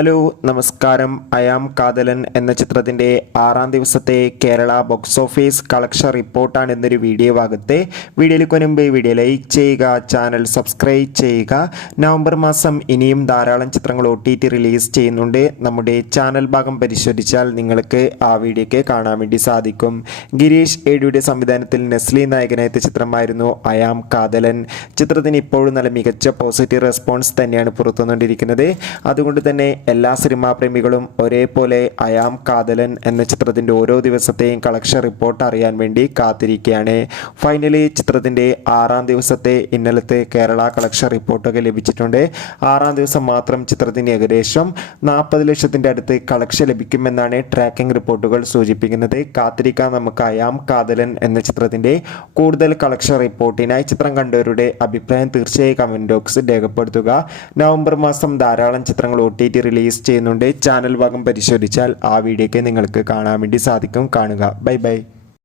Hello നമസ്കാരം. I am Kadhalan എന്ന ചിത്രത്തിൻ്റെ 6ാം ദിവസത്തെ കേരള ബോക്സ് ഓഫീസ് കളക്ഷൻ റിപ്പോർട്ടാണ് എന്നൊരു വീഡിയോ ഭാഗത്തെ. വീഡിയോയിലേക്ക് മുൻപ് വീഡിയോ ലൈക്ക് ചെയ്യുക, ചാനൽ സബ്സ്ക്രൈബ് ചെയ്യുക. നവംബർ മാസം ഇനിയും ധാരാളം ചിത്രങ്ങൾ OTT റിലീസ് ചെയ്യുന്നുണ്ട്. നമ്മുടെ ചാനൽ ഭാഗം പരിശോധിച്ചാൽ നിങ്ങൾക്ക് ആ വീഡിയോയ്ക്ക് കാണാൻ വേണ്ടി സാധിക്കും. ഗിരീഷ് ഏടിയുടെ സംവിധാനത്തിൽ നെസ്ലി നായകനായ ചിത്രമായിരുന്നു അയാം കാതലൻ. ചിത്രത്തിന് ഇപ്പോഴും നല്ല മികച്ച പോസിറ്റീവ് റെസ്പോൺസ് തന്നെയാണ് പുറത്തുവന്നുകൊണ്ടിരിക്കുന്നത്. അതുകൊണ്ട് തന്നെ എല്ലാ സിനിമാ പ്രേമികളും ഒരേപോലെ അയാം കാതലൻ എന്ന ചിത്രത്തിൻ്റെ ഓരോ ദിവസത്തെയും കളക്ഷൻ റിപ്പോർട്ട് അറിയാൻ വേണ്ടി കാത്തിരിക്കുകയാണ്. ഫൈനലി ചിത്രത്തിൻ്റെ 6ാം ദിവസത്തെ ഇന്നലത്തെ കേരള കളക്ഷൻ റിപ്പോർട്ടൊക്കെ ലഭിച്ചിട്ടുണ്ട്. 6ാം ദിവസം മാത്രം ചിത്രത്തിന് ഏകദേശം 40 ലക്ഷത്തിൻ്റെ അടുത്ത് കളക്ഷൻ ലഭിക്കുമെന്നാണ് ട്രാക്കിംഗ് റിപ്പോർട്ടുകൾ സൂചിപ്പിക്കുന്നത്. കാത്തിരിക്കാൻ നമുക്ക് അയാം കാതലൻ എന്ന ചിത്രത്തിൻ്റെ കൂടുതൽ കളക്ഷൻ റിപ്പോർട്ടിനായി. ചിത്രം കണ്ടവരുടെ അഭിപ്രായം തീർച്ചയായും കമൻറ്റ് ബോക്സിൽ രേഖപ്പെടുത്തുക. നവംബർ മാസം ധാരാളം ചിത്രങ്ങൾ OTT റിലീസ് ചെയ്യുന്നുണ്ട്. ചാനൽ ഭാഗം പരിശോധിച്ചാൽ ആ വീഡിയോയ്ക്ക് നിങ്ങൾക്ക് കാണാൻ വേണ്ടി സാധിക്കും. കാണുക. Bye bye.